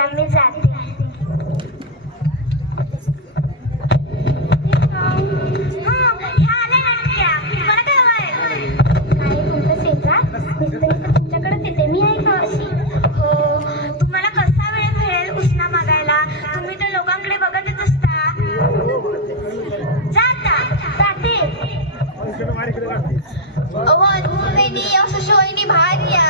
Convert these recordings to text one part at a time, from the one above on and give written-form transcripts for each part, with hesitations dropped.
चला मी जाते. तुमच्याकडेच येते मी आहे का अशी. हो, तुम्हाला कसा वेळ मिळेल उष्णा मागायला? तुम्ही तर लोकांकडे बघतच असता. जाते. वहिनी भारी या.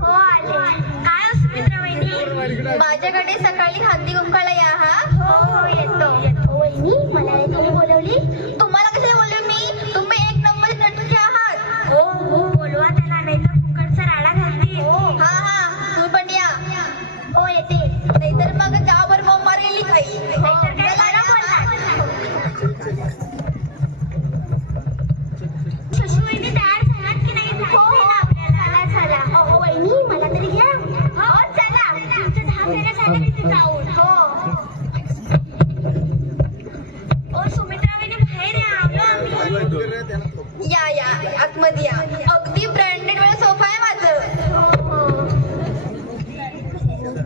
हो आले. काय सुमित्रा वहिनी? माझ्याकडे सकाळी हळदी कुंकाला या. हा हो येतो. वहिनी मला तुम्ही बोलवली? तुम्हाला कशाला बोलले मी? तुम्ही एक नंबर नटूचे आहात. हो बोलवा त्याला, नाही तर फुकटचा राडा घालते. हा तुम्ही पण या. हो येते. नाहीतर मग गावभर बॉम्ब मारेली काही. नाहीतर काय बरं बोलतात. शशूवहिनी तयार झालात की नाही? चला. वहिनी मला तरी घ्या. हो चला. तुमच्या 10 फेऱ्या झाल्या तिथे जाऊन. हो. ओ सुमित्रा वहिनी बाहेर या. आलो आम्ही. या आतमध्ये या. अगदी ब्रँडेड वाला सोफा आहे माझं.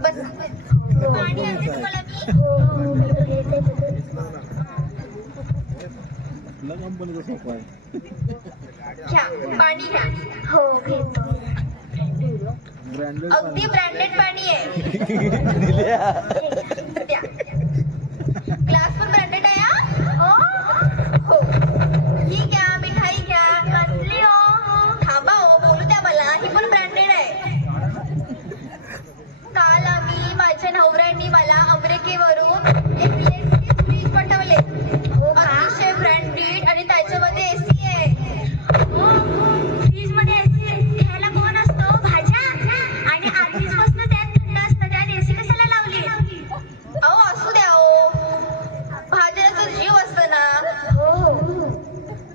बस पाणी आणते तुम्हाला मी. घ्या पाणी घ्या. हो घेतो. अगदी ब्रँडेड पाणी आहे. द्या. ग्लास पण ब्रँडेड आहे हा. हो ही घ्या. मिठाई घ्या. कसली हो? थांबा हो, बोलू द्या मला. ही पण ब्रँडेड आहे. काल आम्ही माझ्या नवऱ्याने मला अमेरिकेवरून एक इलेक्ट्रिक फ्रीज पाठवले. अतिशय ब्रँडेड आणि त्याच्यामध्ये एसी आहे. फ्रीज मध्ये एसी घ्यायला कोण असतो? भाज्या आणि आधीचपासून त्यात थंड असतं, त्यात एसी कशाला लावली? अहो असू द्या हो, भाज्याचा जीव असतो ना.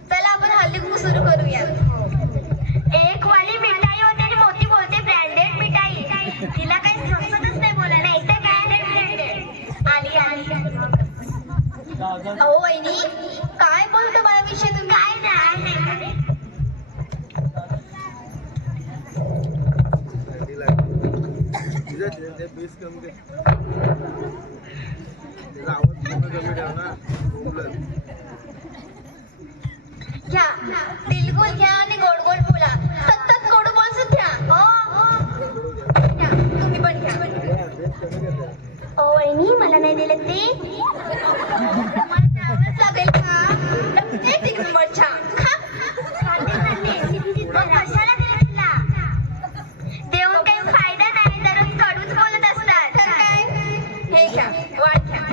चला आपण हल्ली सुरू करूया. एक वाली मिठाई होते आणि मोठी बोलते ब्रँडेड मिठाई. तिला काही समजतच नाही बोलायला. नाही तर काय ब्रँडेड आली. अहो वहिनी काय बोलतो मला विषय तुम्ही? काय नाही. घ्या तिलगुल घ्या आणि गोड गोड बोला. सतत गोड बोल सुद्धा. घ्या तुम्ही पण घ्या. ओ वहिनी मला नाही दिले ते. तुम्हाला द्यावंच लागेल का? एक नंबर छान. मग कशाला दिले तिला? देऊन काही फायदा नाही, दररोज कडूच बोलत असतात. तर काय? हे घ्या वाट घ्या.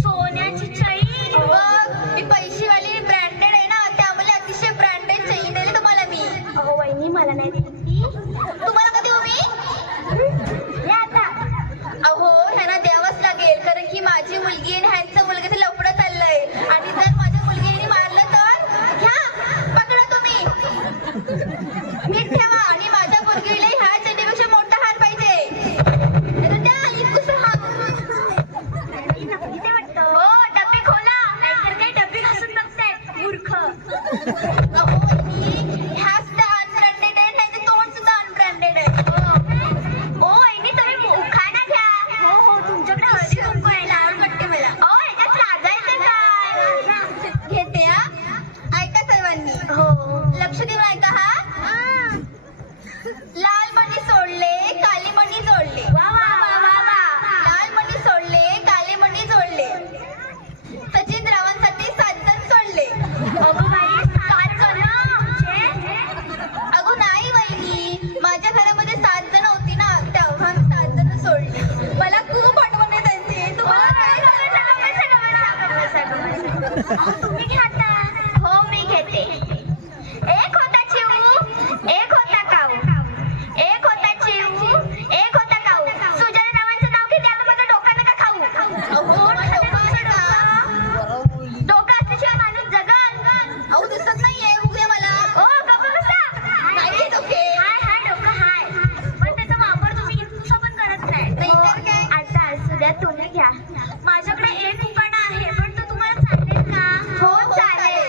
सोन्याची चैन. बघ मी पैशीवाली ब्रँडेड आहे ना, त्यामुळे अतिशय ब्रँडेड चैन दिली तुम्हाला मी. अहो वहिनी मला नाही दिली ती. तुम्हाला कधी मी? हे आता. अहो ह्यांना द्यावंच लागेल, कारण की माझी मुलगी आणि ह्यांचं मुलगीचं लफडं चाललंय. आणि जर माझ्या मुलगीने मारलं तर घ्या पकडा तुम्ही. मीठ ठेवा. आणि माझ्या मुलगीला ह्या चेटीपेक्षा मोठा हार पाहिजे. नाहीतर द्या इतकुसं हार. इथे वाटतं. हो डब्बे खोला, नाहीतर काही डब्बे घासून बघतायत मूर्ख. अहो वहिनी, ह्या सुद्धा अनब्रँडेड आहे, त्यांचं तोंड सुद्धा अनब्रँडेड आहे. ओ वहिनी तुम्ही खाना घ्या. हो तुमच्याकडे हळदी कुंकू आहे ना. लाड वाटते मला. ओ ह्याच्यात लाजायचं काय? घेते हा. ऐका सर्वांनी. हो. लक्ष देऊन ऐका हा. लाल मणी सोडले, काली मणी जोडले. वा वा वा वा वा. लाल मणी सोडले, काले मणी जोडले. सचिन रावांसाठी 7 जण सोडले. अगं बाई 7 जण म्हणजे? अगो नाही वहिनी, माझ्या घरामध्ये 7 जण होती ना, तेव्हा मी 7 जण सोडली. मला खूप आठवण आहे त्यांची. तुम्हाला काय तुम्ही खाता? हो मी घेते. एक होता चिऊ, एक होता काऊ. एक होता चिऊ, एक होता काऊ. सुजय नावाचं नाव घेते. आता माझं डोकं नका खाऊ. अहो डोकं आहे का? डोकं असल्याशिवाय माणूस जगल. अहो दिसत नाहीये उद्या मला. ओ गप्प बसा. नाही डोके. हाय डोकं हाय, पण त्याचा वापर तुम्ही इतकुसा पण करत नाही. नाहीतर काय? आता असू द्या, तुम्ही घ्या. माझ्याकडे एक उकाणा आहे, पण तो तुम्हाला चालेल का? हो चालेल.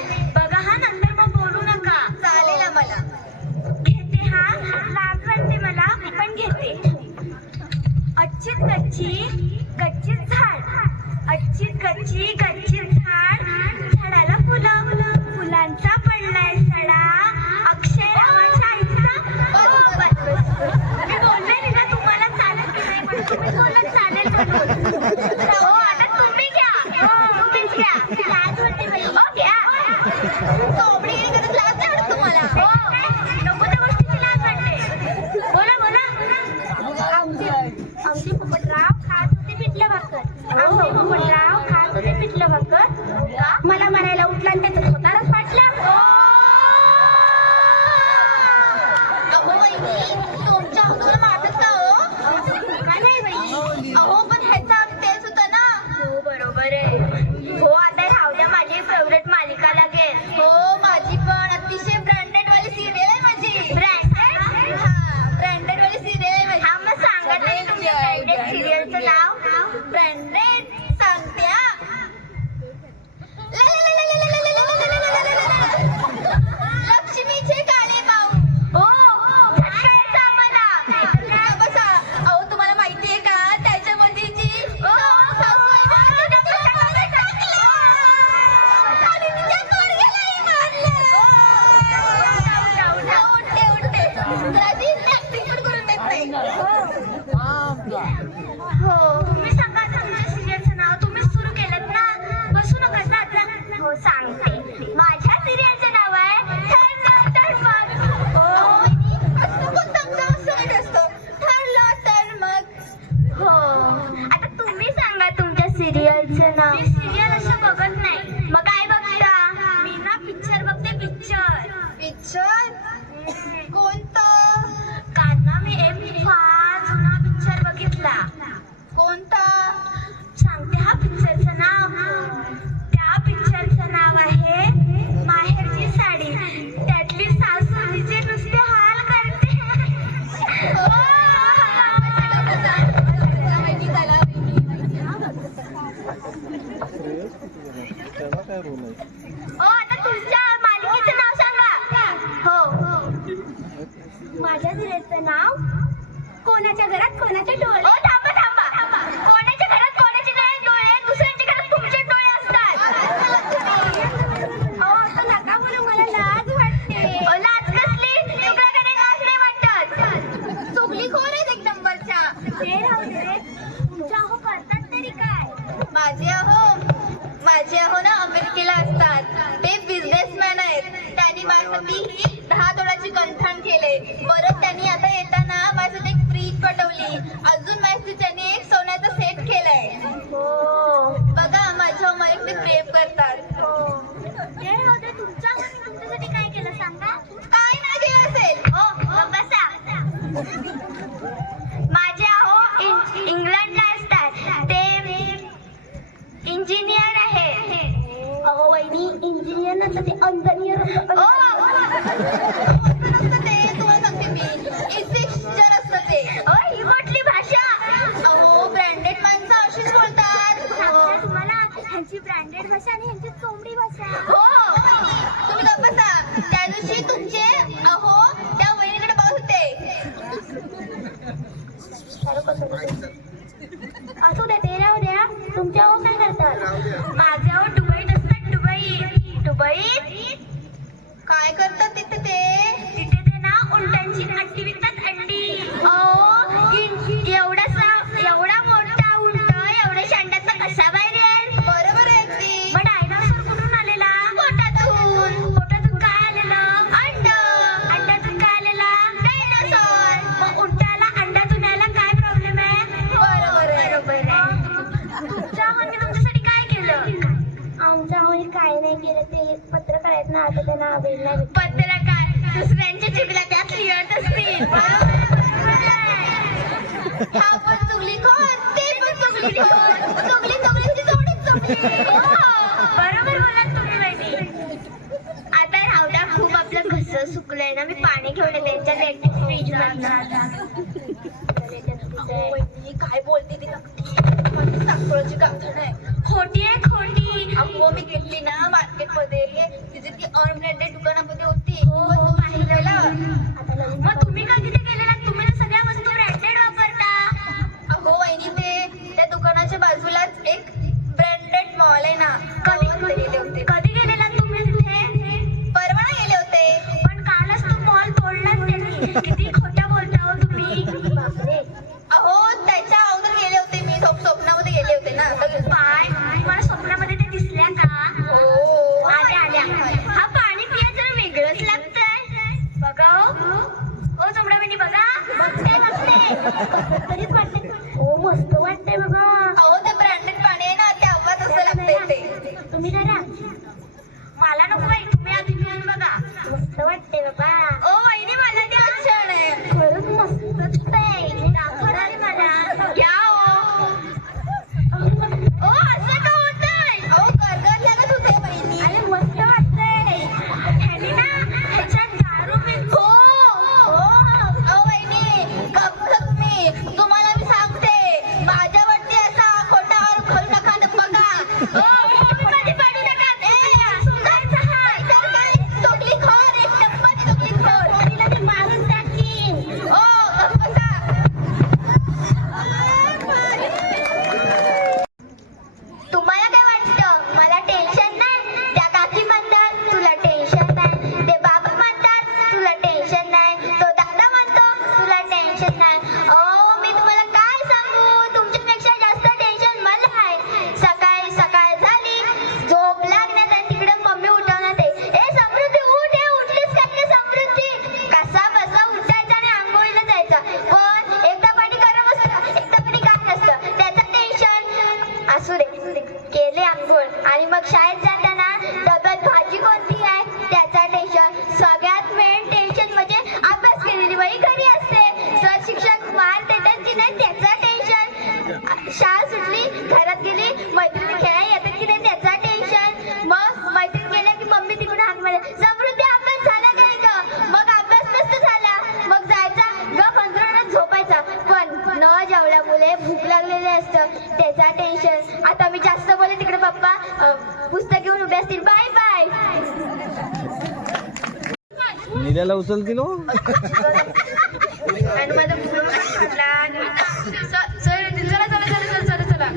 मोठी गच्ची झाड, झाडाला फुलं, फुलांचा पडलाय सडा, अक्षय रावाच्या आईचा. मी बोलले ना तुम्हाला चालेल की नाही, पण तुम्ही बोलत चालेल म्हणून. हो आता तुम्ही घ्या, तुम्हीच घ्या. लाज होते बाई. हो घ्या. कोंबडी करत लाज नाही वाटत तुम्हाला? हो नको त्या गोष्टीची लाज वाटते. बोला बोला. आमचे पोपटराव खात होते पिठलं भाकर. आमचे पोपटराव खात होते पिठलं भाकर. मला मारायला उठला आणि त्याचा स्वतःलाच फाटला. अहो वहिनी, तुमच्या हाताला मारतात का हो? का नाही बाई? अहो पण ह्याचा अर्थ तेच होता ना. हो बरोबर आहे. हो आता राहू द्या, माझी फेवरेट मालिका लागेल. हो माझी पण अतिशय ब्रँडेड वाली सिरियल आहे माझी. ब्रँडेड? हा ब्रँडेड वाली सिरियल आहे माझी. हा मग सांगा तरी तुमच्या ब्रँडेड सिरियलचं नाव. ब्रँडेड सांगते हा. लक्ष्मीचे काळे माऊ. हो झटका येतो आम्हाला. बसा. अहो तुम्हाला माहितीये का त्याच्यामध्ये जी सासू आहे ना, तिने तिला मारून टाकलं. आणि तिच्या पोरग्यालाही मारलं. उठते उठते. जरा ती acting पण करून देत नाही. हो तुम्ही सांगा तुमच्या सिरियलचं नाव. तुम्ही सुरू केलं ना, बसू नका ना आता. हो सांगते. माझ्या सिरियलचं नाव आहे ठरलं तर मग. अहो, वहिनी, असं कोणतं आमचं असं वाईट असतं? ठरलं तर मग. हो आता तुम्ही सांगा तुमच्या सिरियलचं नाव. मी सिरियल असं बघत नाही. मग काय बघता? मी ना पिक्चर बघते पिक्चर. पिक्चर कोणतं? काल ना मी एक फार जुना पिक्चर बघितला. कोणता? सांगते हा पिक्चरचं नाव. त्या पिक्चरचं नाव आहे माहेरची साडी. त्यातली सासू तिचे नुसते हाल करते. ओ आता तुमच्या मालिकेचं नाव सांगा. हो माझ्या सिरियलचं नाव कोणाच्या घरात कोणाचे डोळे. ओ थांबा थांबा थांबा. कोणाच्या घरात कोणाचे नाही डोळे, दुसऱ्यांच्या घरात तुमचे डोळे असतात. ओ असं नका बोलू, मला लाज वाटते. ओ लाज कसली? तुमच्याकडे लाज नाही वाटत. चुगलीखोर आहेत एक नंबरच्या. ते राहू दे रे. तुमच्या अहो करतात तरी काय? माझे अहो ना अमेरिकेला असतात. ते बिझनेसमॅन आहेत. त्यांनी माझ्यासाठी ही 10 तोळाची कंठण केले. परत त्यांनी आता येताना माझ्यासाठी एक फ्रीज पटवली. अजून माझ्यासाठी त्यांनी एक सोन्याचा सेट केलाय. हो बघा माझ्या मला ते प्रेम करतात. ते राहू दे. तुमच्यासाठी काय केलं सांगा. काय नाही केलं असेल? ओ मग बसा. माझे अहो इंग्लंडला असतात. ते इंजिनियर आहे. अहो वहिनी इंजिनियर नसतं, ते इंजिनियर असतं. नसतं ते, तुम्हाला सांगते मी. इसिक्स्चर असतं ते. ही कुठली भाषा? अहो ब्रँडेड माणसं अशीच बोलतात. सांगते तुम्हाला ह्यांची ब्रँडेड भाषा आणि ह्यांची चोंबडी भाषा. हो तुम्ही गप्प बसा. त्या दिवशी तुमचे अहो त्या वहिनीकडे बघत होते. असू द्या, ते राहू द्या. तुमच्या अहो काय करतात? माझे अहो दुबईत असतात. दुबईत काय करतात तिथे ते? तिथे ते ना उंटांची अंडी विकतात. अंडी. एवढा मोठा उंट एवढ्या शांडातनं कसा बाहेर येईल? बरोबर आहे ती. मग डायनासोर कुठून आलेला? पोटातून काय आलेलं? अंड्यातून काय आलेला? डायनासोर. मग उंटाला अंड्यातून यायला काय प्रॉब्लेम आहे? बरोबर आहे. तुमच्या आहोने तुमच्यासाठी काय केलं? आमच्या आहोने काय नाही केलं. ते पत्रकार आहेत ना, आता त्यांना अभिनय नाही. पत्रकार दुसऱ्यांच्या चिबला त्यात लिहत असतील. हा पण चुगलीखोर, ते पण चुगलीखोर. चुगलीची जोडीच चुगली. बरोबर बोलात तुम्ही वहिनी. आता राहू द्या, खूप आपलं घसं सुकलंय ना. मी पाणी घेऊन येते त्यांच्या इलेक्ट्रिक फ्रीज वहिनी काय बोलते ती नक्की? माझी साखरेची गाठण आहे. खोटी आहे खोटी. अहो मी घेतली ना मार्केटमध्ये. तिथे ती अनब्रँडेड दुकानामध्ये होती. हो पाहिलं. मला मग तुम्ही का तिथे गेलेला? तुम्ही ना सगळ्या वस्तू ब्रँडेड वापरता. अहो वहिनी ते त्या दुकानाच्या बाजूलाच एक ब्रँडेड मॉल आहे ना, कॅमेरा मला नको बाई, तुम्ही आधी घेऊन बघा. मस्त वाटते बाबा. ओ वहिनी मला द्या. छान आहे खरंच, मस्त आहे. दाखव रे मला. घ्या ओ असं का होतंय? अहो गरगर लागत होते बहिणी. अरे मस्त वाटतंय. ह्याने ना ह्याच्यात दारू पितो. अहो बहिणी गप्प तुम्ही. तुम्हाला मी सांगते माझ्यावरती असा खोटा आरोप करू नका ना बघा. तुम्ही मध्ये पडू नका. सुंदरचा हात. तर काय तोडलीखोर, एक नंबर तोडलीखोर. वहिनीला ते मारून टाकीन. ओ गप्प बसा. तुम्हाला काय वाटतं मला टेन्शन नाही? त्या काकी म्हणतात तुला टेन्शन नाही, ते बाबा म्हणतात तुला टेन्शन नाही, तो दादा म्हणतो तुला टेन्शन नाही. अहो मी तुम्हाला काय सांगू, तुमच्यापेक्षा जास्त टेन्शन मला आहे. सकाळी सकाळ झाली, झोप लागण्यात आणि तिकडे मम्मी उठवण्यात आहे. ए समृद्धी उठ, हे उठलीस का नाही समृद्धी? कसा बसा उठायचा आणि आंघोळीला जायचा. पण एकदा पाणी गरम असतं, एकदा पाणी गार नसतं, त्याचं टेन्शन. असू दे, केले आंघोळ आणि मग शाळेत जाताना डब्यात भाजी कोणती आहे त्याचा टेन्शन. सगळ्यात मेन टेन्शन म्हणजे अभ्यास केलेली वही घरी असते, सर शिक्षक मार देतात की नाही त्याचा टेन्शन. शाळा सुटली, घरात गेली, मैत्रिणी खेळायला येतात की नाही त्याचा टेन्शन. मग मैत्रीण गेल्या की मम्मी तिकडून हाक मारते, समृद्धी अभ्यास झाला काय ग? मग अभ्यास नसतो झाला, मग जायचा ग पंधरात झोपायचा. पण न जेवल्यामुळे भूक लागलेली असतं त्याचा टेन्शन. आता मी जास्त बोले तिकडे पप्पा पुस्तक घेऊन उभे असतील. Bye bye. निल्याला उचलतील हो. आणि माझा पूर्ण खाल्ला. चला चला चला चला चला चला.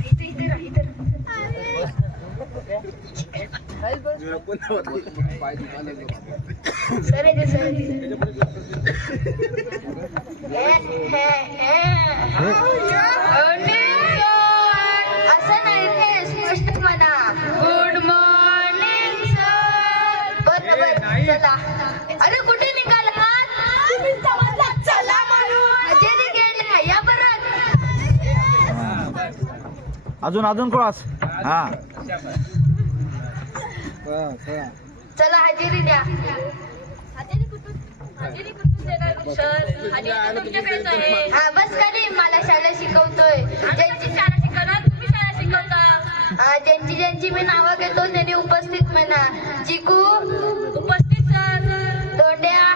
इथे राहा, इथे राहा. सर इथे सर असं नाही रे, स्पष्ट म्हणा. Good morning sir. बरोबर चला. अरे कुठे निघाला? चला म्हणून कधी गेला या परत. अजून क्रॉस. हा चला हजेरी द्या. हा बस कधी मला शाळा शिकवतोय. ज्यांची शाळा शिकवणार तुम्ही शाळा शिकवता. ज्यांची मी नावं घेतो त्यांनी उपस्थित म्हणा. चिकू उपस्थित सर. दोंड्या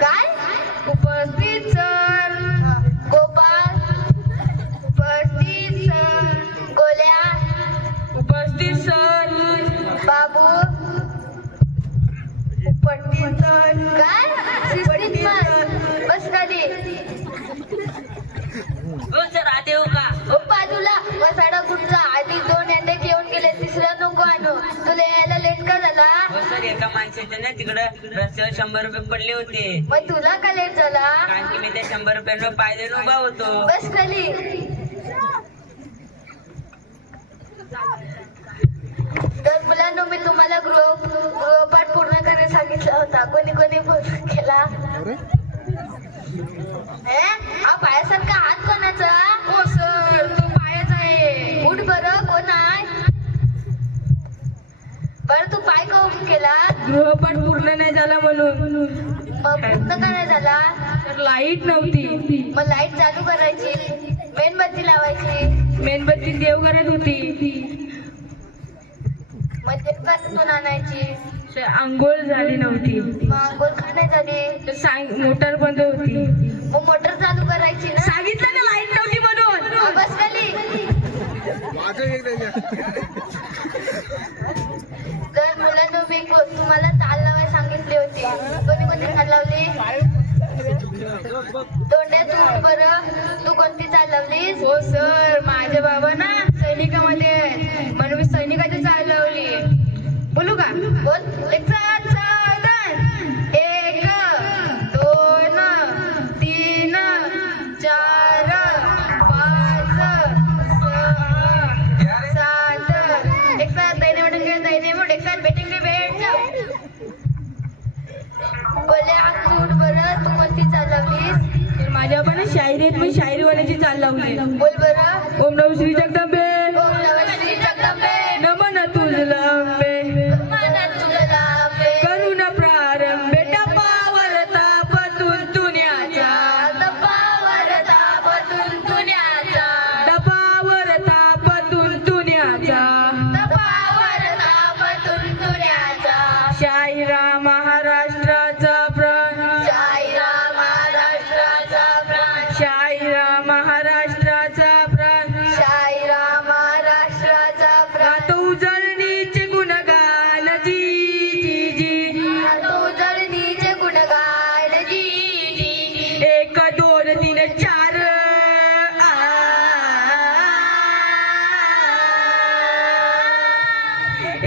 काय उपस्थित सर. गोपाल उपस्थित सर. गोल्या उपस्थित सर. बाबू उपस्थित सर. काय उपस्थित सर. बस खाली. सर आते हो का? ओ बाजूला बसाडा कुठचा. आधी 2 अंडे घेऊन गेले, तिसरा नको आणू. तुला यायला लेट का झाला? हो सर एका माणसाच्या ना तिकडं रस्त्यावर 100 रुपये पडले होते. मग तुला का लेट झाला? कारण की मी त्या 100 रुपयांवर पाय देऊन उभा होतो. बस खाली. तर मुलांनो मी तुम्हाला गृहपाठ पूर्ण करायला सांगितला होता. कोणी कोणी पूर्ण केला? हा पायासारखा हात कोणाचा? हो सर तो पायाचा आहे. उठ बरं. कोण आहे? बरं तू पाय का उठ केला? गृहपाठ पूर्ण नाही झाला म्हणून. मग पूर्ण का नाही झाला? तर लाईट नव्हती. मग लाईट चालू करायची, मेणबत्ती लावायची. मेणबत्ती देवघरात होती. मग देवघरातून आणायची. आंघोळ झाली नव्हती. मग आंघोळ का नाही झाली? तर मोटर बंद होती. मग मोटर चालू करायची ना. सांगितलं ना लाईट नव्हती म्हणून. हा, बस खाली. तर मुलांनो मी तुम्हाला चाल लावायला सांगितली होती. कोणी कोणी चाल लावली? तोंड्या तू बरं. तू कोणती चाल लावलीस? हो सर माझे बाबा ना सैनिकामध्ये आहेत म्हणून मी सैनिकाची चाल लावली. बोलू का? बोल. एक साथ सावधान. 1 2 3 4 5 6 7. एक साथ दाहिने मुड़ेंगे दाहिने मुड़. एक साथ बैठेंगे बैठ जाओ. बोल्या तू बरं. तू कोणती चाल लावलीस? तर माझ्या बाबाने शायरी आहेत मी शायरी वाल्याची चाल लावली. बोल बरं. बरं ओम नम श्री जगदंबे ओम नमः श्री जगदंबे नमन तुझला अंबे मन तुझला अंबे करुण प्रारंभे टपावर तापतून तुन्याचा तपावर तापतून तुन्याचा टपावर तापतून तुन्याचा तपावर तापतून तुन्याचा शाहीराम महाराष्ट्राचा प्राण शाहीराम महाराष्ट्राचा प्राण शाहीराम महाराष्ट्राचा प्राण शाहीराम महाराष्ट्राचा प्राण गातो उजळणीचे गुणगान जी जी जी तो जळणीचे गुणगान जी जी एक दोन तीन चार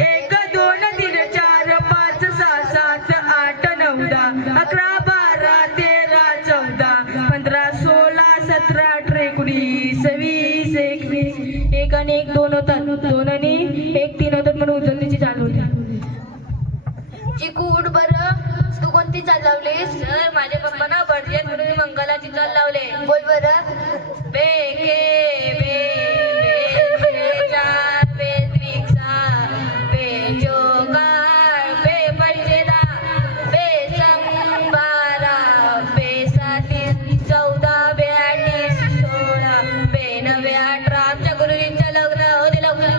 एक दोन तीन चार पाच सहा सात आठ नऊ दहा अकरा बारा तेरा चौदा 15 16 17 18 19 20 21 एक आणि एक दोन होतात दोन आणि एक तीन होतात म्हणून उचलण्याची चालू होती चिकू उठ बरं तू कोणती चाल लावलीस सर माझे पप्पा ना बर्जेत म्हणून मंगलाची चाल लावले बोल बरं बे के बे बे चार बे त्रिक्षा बे चौकार बे पंचेदा बे संबारा बे सातीस 14 बे 28 16 बे 9 18 आमच्या गुरुजींचं लग्न होते लवकर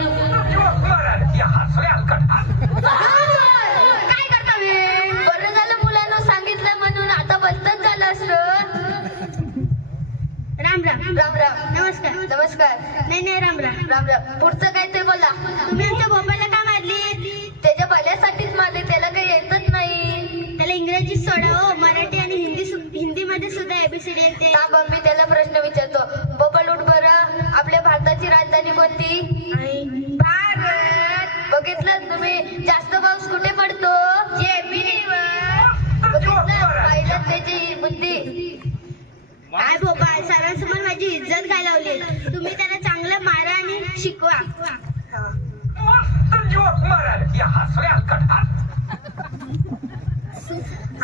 काय करता बरं झालं मुलांना सांगितलं म्हणून आता बसतच झालं असतं राम राम राम राम नमस्कार नमस्कार नाही नाही राम राम राम राम पुढचं काय ते बोला तुम्ही आमच्या भोपाळला का मारली त्याच्या भल्यासाठीच मारले त्याला काही येतच नाही त्याला इंग्रजी सोडा हो मराठी आणि हिंदीमध्ये सुद्धा एबीसीडी येते थांब मी त्याला प्रश्न विचारतो बबल उठ बरं आपल्या भारताची राजधानी कोणती भारत बघितलं तुम्ही जास्त पाऊस कुठे पडतो बघितलं पाहिलं त्याची बुद्धी काय भोपाळ सरांसमोर माझी इज्जत घालवली तुम्ही त्याला चांगलं मारा आणि शिकवा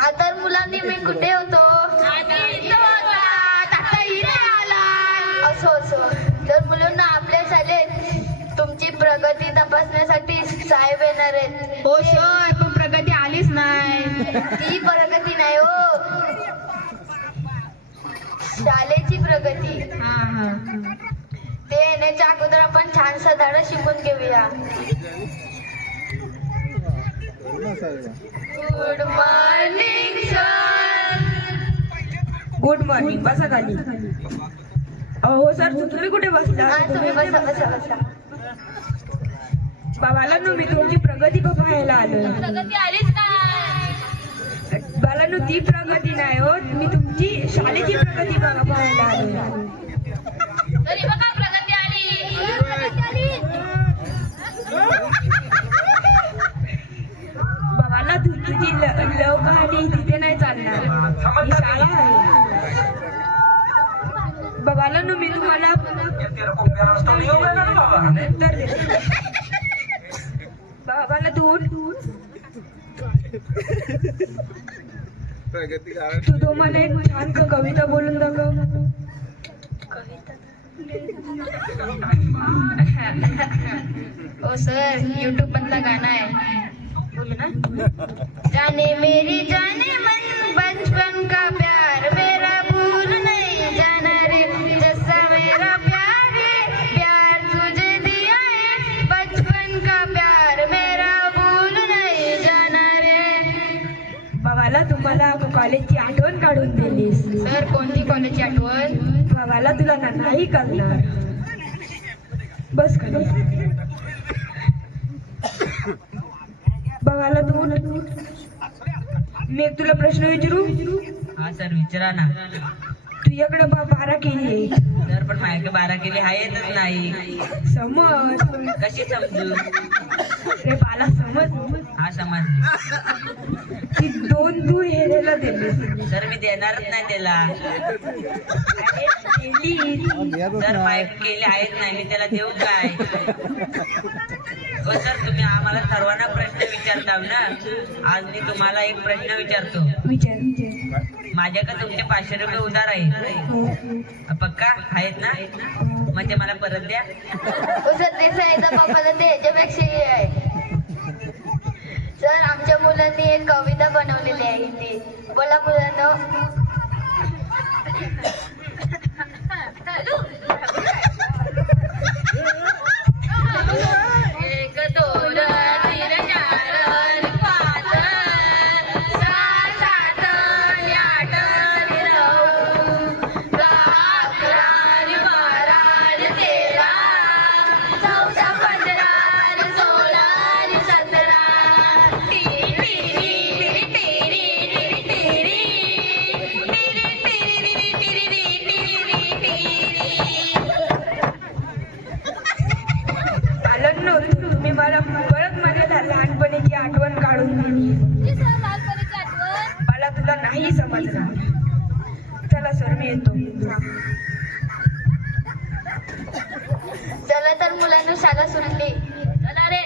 आता मुलांनी मी कुठे होतो आता इथे आला असो असो तर मुलांना आपल्या शाळेत तुमची प्रगती तपासण्यासाठी साहेब येणार आहेत हो सर पण प्रगती आलीच नाही ती प्रगती नाही हो शाळेची प्रगती हा हा ते येण्याच्या अगोदर आपण छानसा धडा शिकून घेऊया good morning sir good morning बसा खाली हो सर तुम्ही कुठे बसला तुम्ही बसा बसा बसा बाबाला मी तुमची प्रगती पाहायला आलो प्रगती आलीच नाही बालांनो ती प्रगती नाही हो मी तुमची शाळेची प्रगती पाहायला आलो तरी बघा प्रगती आली बाबाला तुझी लव कहाणी तिथे नाही चालणार ही शाळा आहे बाबाला मी तुम्हाला उत्तर देते बाबाला तू तू मला एक छान कविता बोलून दाखव ओ सर यूट्यूब मधला गाणं आहे बोलू ना जाने मेरी जाने मन बचपन का प्यार मेरा भूल नहीं जाना रे जैसा मेरा प्यार है प्यार तुझे दिया है बचपन का प्यार मेरा भूल नहीं जाना रे बाबाला तुम्हाला कॉलेजची आठवण काढून दिलीस सर कोणती कॉलेजची आठवण बाबाला तुला नाही कळणार बस खाली बाबाला तू मी एक तुला प्रश्न विचारू हा सर विचारा ना तुझ्याकडे 12 केली आहे सर पण माझ्याकडे 12 केली आहेतच नाही समज कशी समजू रे बाला समज हा समज ती 2 तू हेरेला दिली सर मी देणारच नाही त्याला सर माझ्याकडे केले आहेत नाही मी त्याला देऊ काय हो सर तुम्ही आम्हाला सर्वांना प्रश्न विचारता ना आज मी तुम्हाला एक प्रश्न विचारतो विचार माझ्याकडे तुमचे 500 रुपये उधार आहे हो पक्का आहेत ना म्हणजे मला परत द्या. हो सर ते साईचा पप्पाला ते ह्याच्यापेक्षाही आहे. सर आमच्या मुलांनी एक कविता बनवलेली आहे हिंदी. बोला मुलांनो. एक दोन तीन चार पाच सहा सात आठ नऊ दहा अकरा बारा 13 14 15 16 17 पालनो तुम्ही मला परत माझ्या लहानपणीची आठवण काढून दिली. मला तुला नाही समजलं. चला सर मी येतो. चला तर मुलांना शाळा सुटली. चला रे.